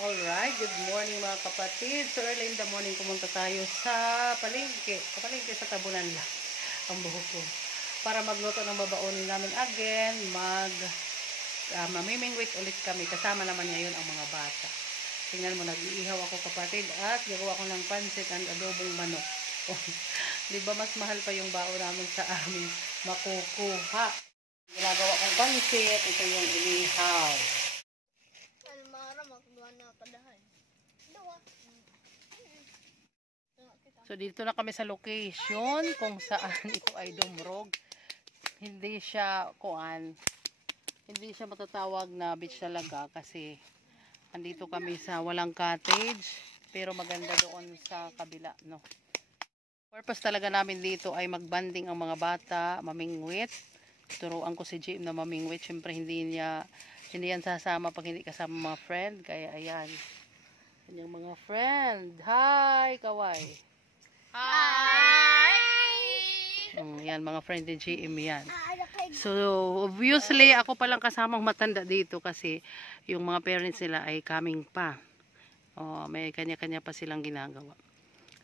Alright, good morning mga kapatid. So early in the morning pumunta tayo sa palengke. Palengke sa Tabunan lang. Ang buhok ko. Para magluto ng babaunin namin again. Mamimingwit ulit kami. Kasama naman ngayon ang mga bata. Tingnan mo, nag-iihaw ako kapatid. At gagawa ko ng pansit and adobong manok. Diba mas mahal pa yung bao namin sa amin makukuha. Ginagawa kong pansit. Ito yung inihaw. So dito na kami sa location kung saan ito ay Dumrog. Hindi siya matatawag na beach talaga kasi andito kami sa walang cottage pero maganda doon sa kabila, no. Purpose talaga namin dito ay magbanding ang mga bata, mamingwit. Turuan ko si Jim na mamingwit. Syempre hindi yan sasama pag hindi kasama mga friend. Kaya ayan. Kanyang mga friend. Hi, kaway. Hi! Yan, mga friend ni GM yan. So, obviously, ako palang kasamang matanda dito kasi yung mga parents nila ay coming pa. May kanya-kanya pa silang ginagawa.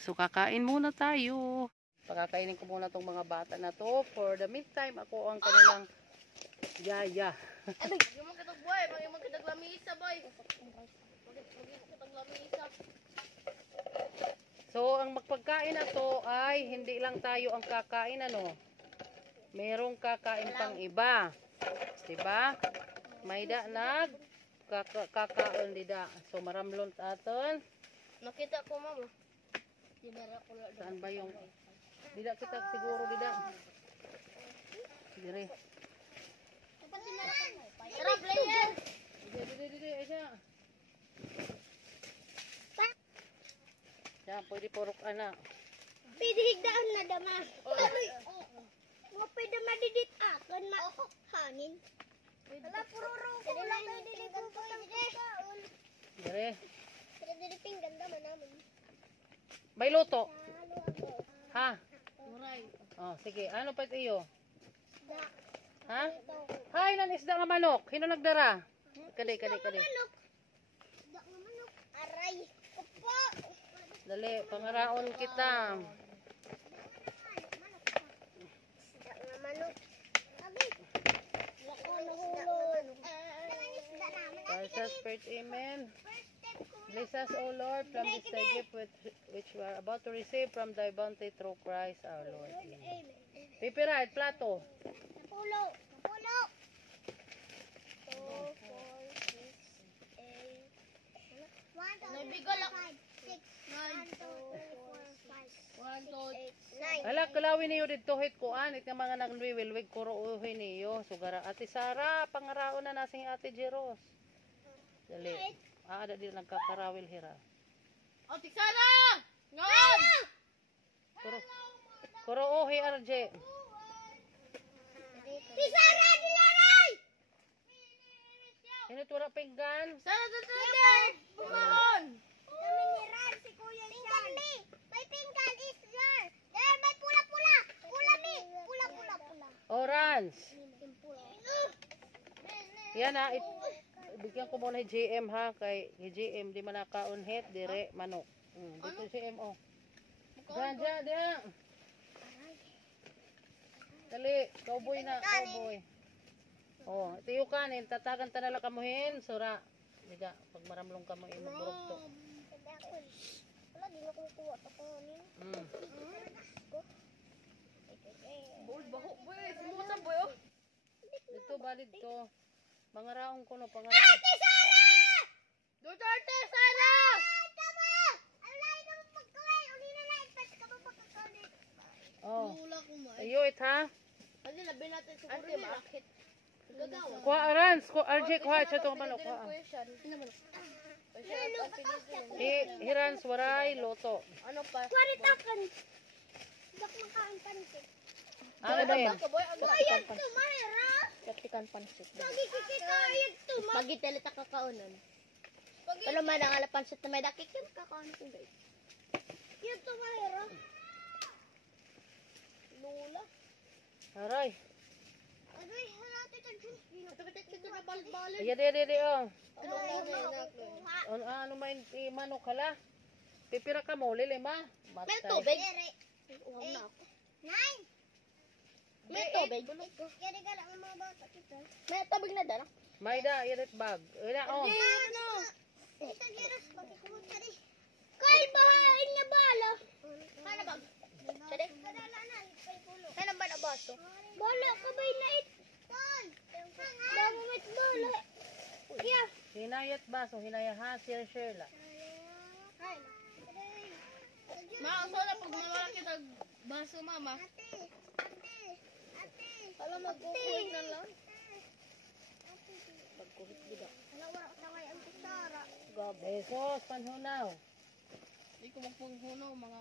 So, kakain muna tayo. Pakakainin ko muna tong mga bata na to. For the meantime, ako ang kanilang yaya. Yung mga kitag boy, yung mga kitag lamisa boy. Kitag lamisa. So, ang magpagkain na to ay hindi lang tayo ang kakain, ano. Merong kakain pang iba. Diba? May kakaon dida. So, maramlon aton. Nakita ko mama. Saan ba yung dida kita siguro dida. Dire. Tara player. Didi aja. Ya, pwede purok ana. Pwede higdaan na dama. Mga pwede madidit akan na hangin. Wala pururo ko lang pwede dito kaon. Dire. Pwede pinggan dama naman. Bay luto. Ha? Sige. Ano pa iyo? Ha? Hay, nan isda nga manok. Hino nagdara? Kadi. Manok. Da nga manok. Aray. Kupo. Dali, pangaraon kita. Da nga manok. Abi. Lako nahulog. Parsas, first amen. Bless us, O Lord, from this thy gift which we are about to receive from thy bounty through Christ our Lord. Amen. Pipira, plato. Napulo. 2, 4, 6, 8. 6, 9. Hala, kalawin niyo dito hit kuan. It nga mga nagwiwilwig kuruuhin niyo. Sugara, Ate Sara, pangaraon na nasing Ate Jeros. Dali. Ada din nagkakarawil hira. Ate Sara! Ngon! Kuruuhi RJ. Si Sara dilaray! Ini tura pinggan. Sara tutuloy! Bumahon! Kami ni Ran, si Kuya Pinggan mi! May pinggan is there! There, may pula-pula! Pula mi! Pula-pula! Orange. Yan ha. Bigyan ko muna GM ha. Kay GM di man nakaunhit. Dire manok. Dito GM oh. Diyan. Dali. Cowboy na. Cowboy. Tiyo kanin. Tatagan tanala kamuhin. Sura. Diga. Pag maramlong kamuhin. Magburog to. Wala, di na kukuha pa ko niyo. Bold baho, boy. Sumutan, boy, oh. Dito balid to. Pangaraon ko no. Pangaraon. Ate Sara! Duterte, Sara! Ay, tama! Alay ka mo pagkawin. Uli na na. Ipas ka mo pagkakawin. Lula ko, ma. Ayo it ha. Ano, labi natin siguro nila. Bakit? Gagawa. Kuha Arans. RJ kuha. Ito itong manok. Hirans waray loto. Ano pa? Kwaritakan. Dak makain pansit. Ano ba yun? Ayag to, Mahira. Kaptikan pansit. Magkikita ayag to, ma. Magitelita kakaunan. Wala man ang ala pansit na may dakik yung kakaunan ko guys. Ayag to, Mahira. Lula. Aray. Adoy, halate ka juice. Ito na balbal. Iya. Oh. Ano na. On ano man manok hala. Pipira ka mo, lilima. May tubig. Nine. May tubig. Kaya ka lang ang mga bata kita. May tubig na dala. May da, irit bag. Ina, oh. Ito giras bakit ko tari. Kay bahain nga bala. Ano ba? Sari? Ano ba na baso? Bala ka ba na it? Bago mit bala. Yeah. Hinayat ba? So, hinayaha, share la. Makaso na pag mamalaki ng baso, mama. Alam, magkukulit na lang. Magkulit gila. Besos, panhunaw. Hindi ko magpunghunaw, mga...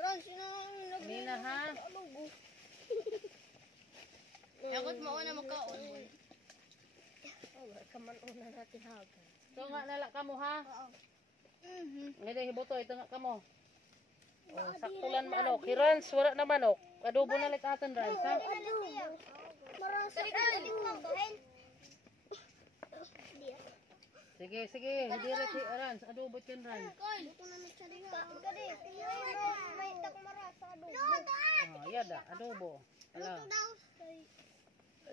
Ron, sino ang Nina, ha? Yakot mauna magkaon. Kaman una natin hagan. Ito nga nala ka mo, ha? Ngayon, hibuto, ito nga ka mo. Oh, saktulan mo, ano, kirans, wala na manok. Adobo na like atin, Rans, ha? Sige, sige, hidiret si Rans, adobo kin Rans. Oh, yada, adobo. Ala.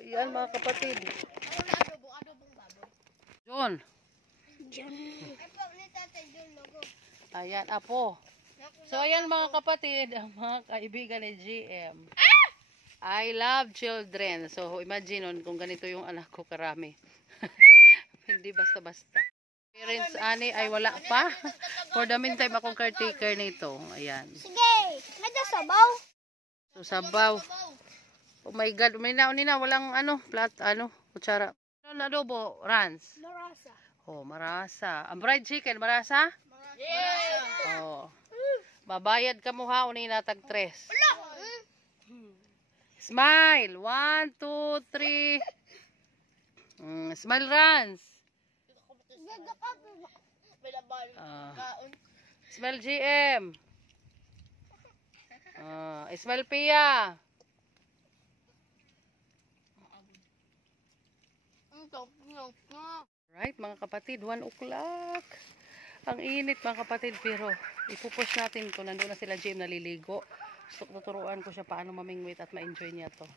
Ayan, mga kapatid. Adobong baboy. John. Ayan, apo. So, ayan mga kapatid, ang mga kaibigan ni GM. I love children. So, imagine nun kung ganito yung anak ko karami. Hindi basta-basta. Parents ani ay wala pa. For the meantime, akong caretaker nito. Ayan. Sige, may sabaw. So, sabaw. Oh my God, may naon na walang ano, kutsara. Ano na adobo, Rans? Marasa. Oh, marasa. Ang fried chicken, marasa? Yeah! Oh. Babayad ka mo ha, uni na tag 3. Smile. 1, 2, 3. Smile, Rans. May laban. Kaon. Smile, GM. Smile, Pia. Right, mga kapatid, 1 o'clock. Ang init, mga kapatid, pero ipupush natin to. Nandun na sila GM naliligo. So, tuturuan ko siya paano mamingwit at ma-enjoy niya to.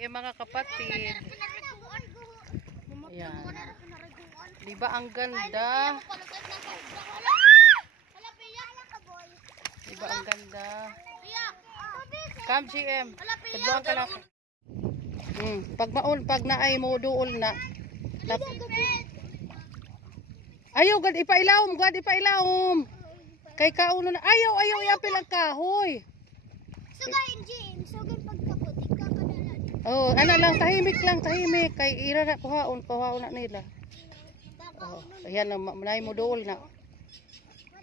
Mga kapatid. Ayan. Diba ang ganda? Diba ang ganda? Come GM. Tadluan ka lang. Pag naay mo duol na. Ayaw, gad ipailawom, Kay kauno na. Ayaw, yapil ang kahoy. Sugahin, Jim. Sugahin pagkaputik ka kadala. Oh, ano lang, tahimik. Kay ira na kuhaon na nila. Oh, ayan na, manay mo duol na.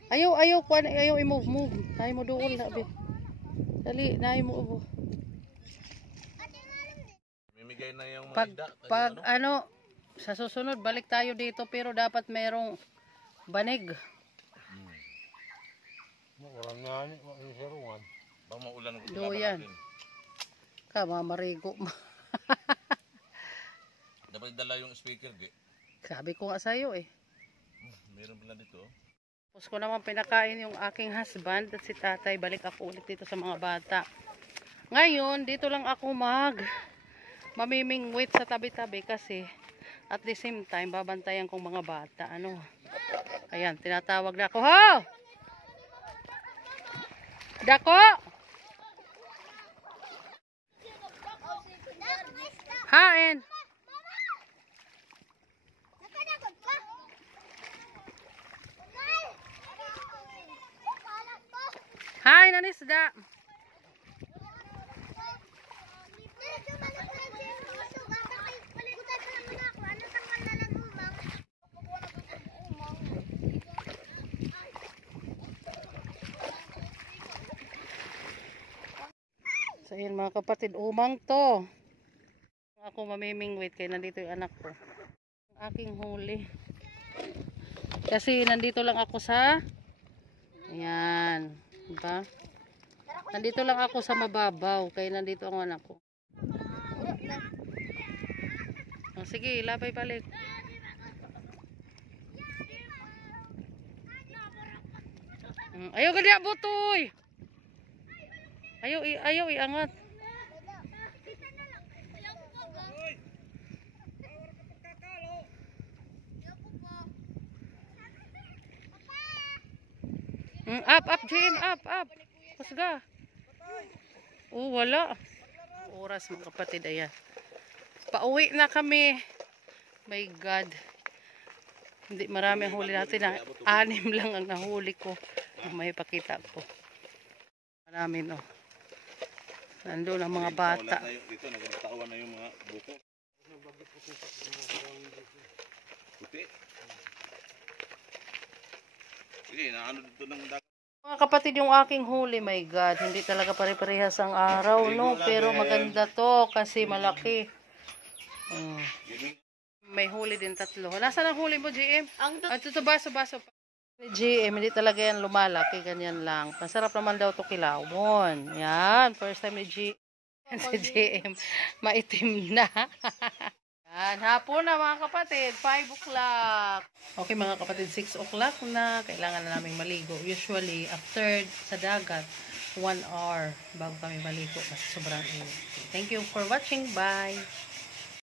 Ayaw, i-move. Nay mo duol na, be. Dali, nay mo ubo. Mimigay na yung Pag ano, sa susunod, balik tayo dito, pero dapat merong banig. Orang nga ni, makisaruan. Bang maulan ko Doyan. Mamarigo. Dapat dala yung speaker, di? Sabi ko nga sa'yo eh. Meron pala dito. Tapos ko naman pinakain yung aking husband at si tatay. Balik ako ulit dito sa mga bata. Ngayon, dito lang ako mamimingwit sa tabi-tabi kasi at the same time, babantayan kong mga bata. Ano? Ayan, tinatawag na ako. Ho! Dako! Hain! Nakadagod pa. Hain, anisda! So yun mga kapatid, umang to. Ako mamimingwit kaya nandito yung anak ko. Ang aking huli. Kasi nandito lang ako sa ayan, diba? Nandito lang ako sa mababaw kaya nandito ang anak ko. Sige, lapay balik. Ayaw gali butoy. Ayaw iangat. Up, Jim, up. Kusga. Oh, wala. Oras mga kapatid, ayan. Pauwi na kami. My God. Hindi marami ang huli natin. 6 lang ang nahuli ko. May pakita ko. Marami, no. Nandun ang mga bata. Dito, nagtatawan na yung mga buko. Puti. Sige, naano dito ng dagat. Mga kapatid, yung aking huli, my God, hindi talaga pare-parehas ang araw, no? Pero maganda to kasi malaki. May huli din 3. Nasaan ang huli mo, GM? Ito, baso. GM, hindi talaga yan lumalaki, ganyan lang. Masarap naman daw to kilawon. Yan, first time ni GM. Si GM, maitim na. Yan, hapon na mga kapatid, 5 o'clock. Okay mga kapatid, 6 o'clock na. Kailangan na namin maligo. Usually, after sa dagat, 1 hour bago kami maligo kasi sobrang init. Thank you for watching. Bye!